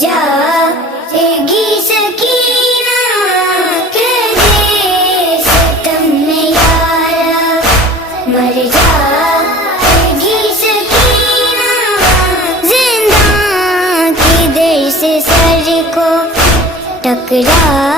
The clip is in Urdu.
جائے گی سکینہ کہ دے ستم میں یارا، مر جائے گی سکینہ زنداں کی در سے سر کو ٹکرا